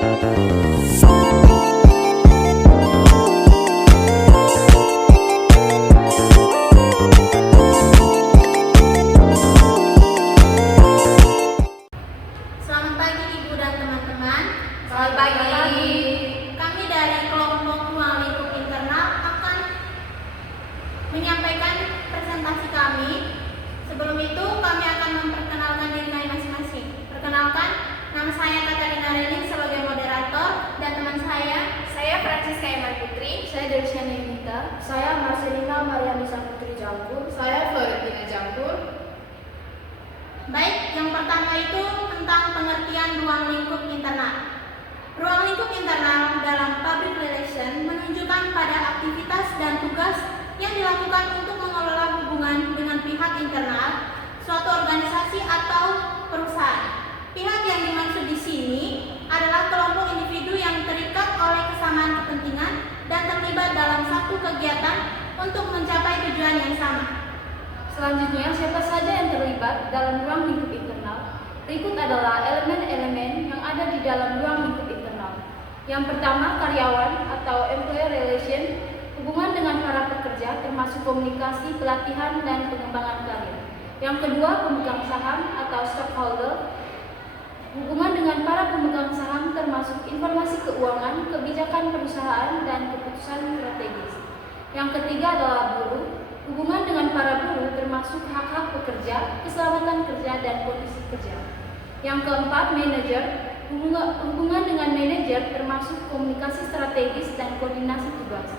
Selamat pagi Ibu dan teman-teman. Selamat pagi. Kami dari kelompok ruang lingkup internal akan menyampaikan presentasi kami. Sebelum itu kami akan memperkenalkan diri kami masing-masing. Perkenalkan, nama saya Katarina Relin sebagai moderator dan teman saya Francisca Iman Putri. saya Dersiana Yunita. Saya Marcelina Marianisa Putri Jangkur. Saya Florentina Jangkur. Baik, yang pertama itu tentang pengertian ruang lingkup internal. Ruang lingkup internal dalam public relation menunjukkan pada aktivitas dan tugas yang dilakukan untuk mengelola hubungan dengan pihak internal suatu organisasi atau perusahaan. Pihak yang dimaksud di sini adalah kelompok individu yang terikat oleh kesamaan kepentingan dan terlibat dalam satu kegiatan untuk mencapai tujuan yang sama. Selanjutnya, siapa saja yang terlibat dalam ruang lingkup internal? Berikut adalah elemen-elemen yang ada di dalam ruang lingkup internal. Yang pertama, karyawan atau employer relation, hubungan dengan para pekerja termasuk komunikasi, pelatihan, dan pengembangan karir. Yang kedua, pemegang saham atau stockholder, hubungan dengan para pemegang saham termasuk informasi keuangan, kebijakan perusahaan, dan keputusan strategis. Yang ketiga adalah buruh, hubungan dengan para buruh termasuk hak-hak pekerja, keselamatan kerja, dan kondisi kerja. Yang keempat, manajer, hubungan dengan manajer termasuk komunikasi strategis dan koordinasi tugas.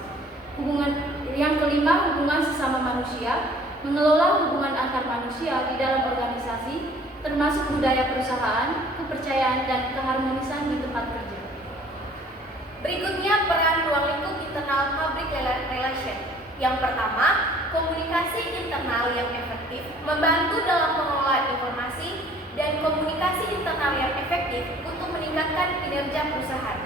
Yang kelima, hubungan sesama manusia, mengelola hubungan antar manusia di dalam organisasi, termasuk budaya perusahaan, kepercayaan, dan keharmonisan di tempat kerja. Berikutnya peran ruang lingkup internal public relation. Yang pertama, komunikasi internal yang efektif membantu dalam pengelolaan informasi dan komunikasi internal yang efektif untuk meningkatkan kinerja perusahaan.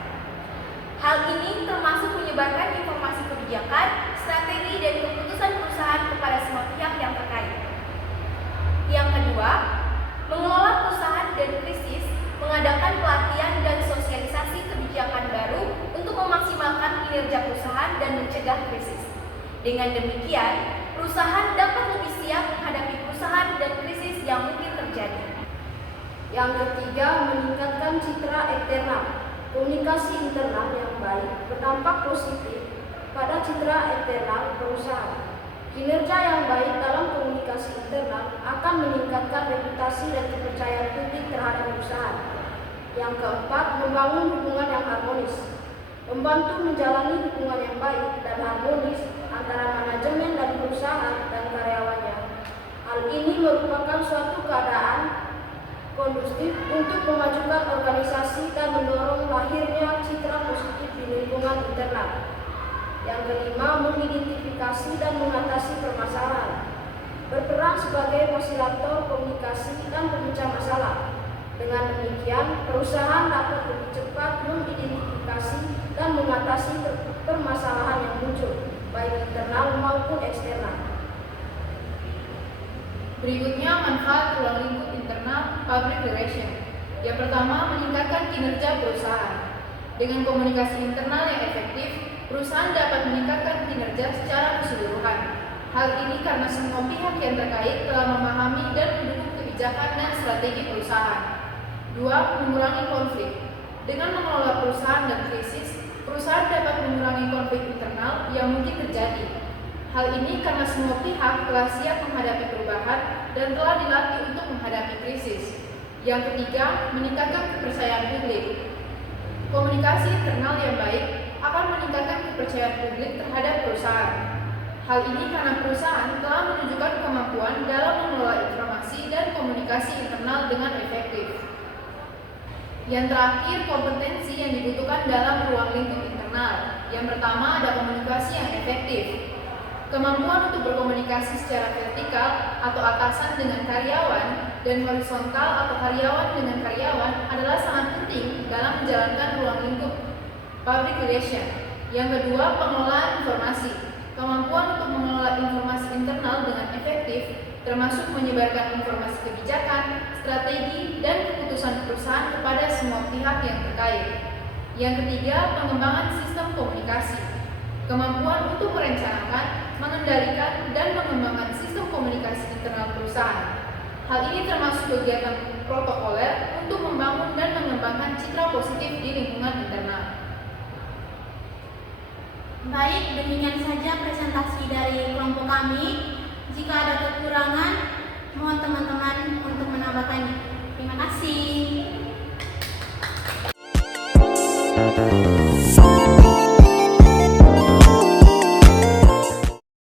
Hal ini termasuk menyebarkan informasi kebijakan, strategi, dan keputusan perusahaan kepada semua pihak yang terkait. Yang kedua, mengelola perusahaan dan krisis, mengadakan pelatihan dan sosialisasi kebijakan baru untuk memaksimalkan kinerja perusahaan dan mencegah krisis. Dengan demikian, perusahaan dapat lebih siap menghadapi perusahaan dan krisis yang mungkin terjadi. Yang ketiga, meningkatkan citra eksternal. Komunikasi internal yang baik berdampak positif pada citra eksternal perusahaan. Kinerja yang baik dalam komunikasi internal akan meningkatkan reputasi dan kepercayaan publik terhadap perusahaan. Yang keempat, membangun hubungan yang harmonis. Membantu menjalani hubungan yang baik dan harmonis antara manajemen dan perusahaan dan karyawannya. Hal ini merupakan suatu keadaan kondusif untuk memajukan organisasi dan mendorong lahirnya citra positif di lingkungan internal. Yang kelima, mengidentifikasi dan mengatasi permasalahan. Berperan sebagai fasilitator komunikasi dan pemecah masalah. Dengan demikian, perusahaan dapat lebih cepat mengidentifikasi dan mengatasi permasalahan yang muncul, baik internal maupun eksternal. Berikutnya manfaat ruang lingkup internal public relation. Yang pertama, meningkatkan kinerja perusahaan. Dengan komunikasi internal yang efektif, perusahaan dapat meningkatkan kinerja secara keseluruhan. Hal ini karena semua pihak yang terkait telah memahami dan mendukung kebijakan dan strategi perusahaan. 2. Mengurangi konflik. Dengan mengelola perusahaan dan krisis, perusahaan dapat mengurangi konflik internal yang mungkin terjadi. Hal ini karena semua pihak telah siap menghadapi perubahan dan telah dilatih untuk menghadapi krisis. Yang ketiga, meningkatkan kepercayaan publik. Komunikasi internal yang baik akan meningkatkan kepercayaan publik terhadap perusahaan. Hal ini karena perusahaan telah menunjukkan kemampuan dalam mengelola informasi dan komunikasi internal dengan efektif. Yang terakhir, kompetensi yang dibutuhkan dalam ruang lingkup internal. Yang pertama, ada komunikasi yang efektif. Kemampuan untuk berkomunikasi secara vertikal atau atasan dengan karyawan dan horizontal atau karyawan dengan karyawan adalah sangat penting dalam menjalankan ruang lingkup public relation. Yang kedua, pengelolaan informasi. Kemampuan untuk mengelola informasi internal dengan efektif termasuk menyebarkan informasi kebijakan, strategi, dan keputusan perusahaan kepada semua pihak yang terkait. Yang ketiga, pengembangan sistem komunikasi. Kemampuan untuk merencanakan, mengendalikan, dan mengembangkan sistem komunikasi internal perusahaan. Hal ini termasuk kegiatan protokoler untuk membangun dan mengembangkan citra positif di lingkungan internal. Baik, demikian saja presentasi dari kelompok kami. Jika ada kekurangan, mohon teman-teman untuk menambahkannya. Terima kasih.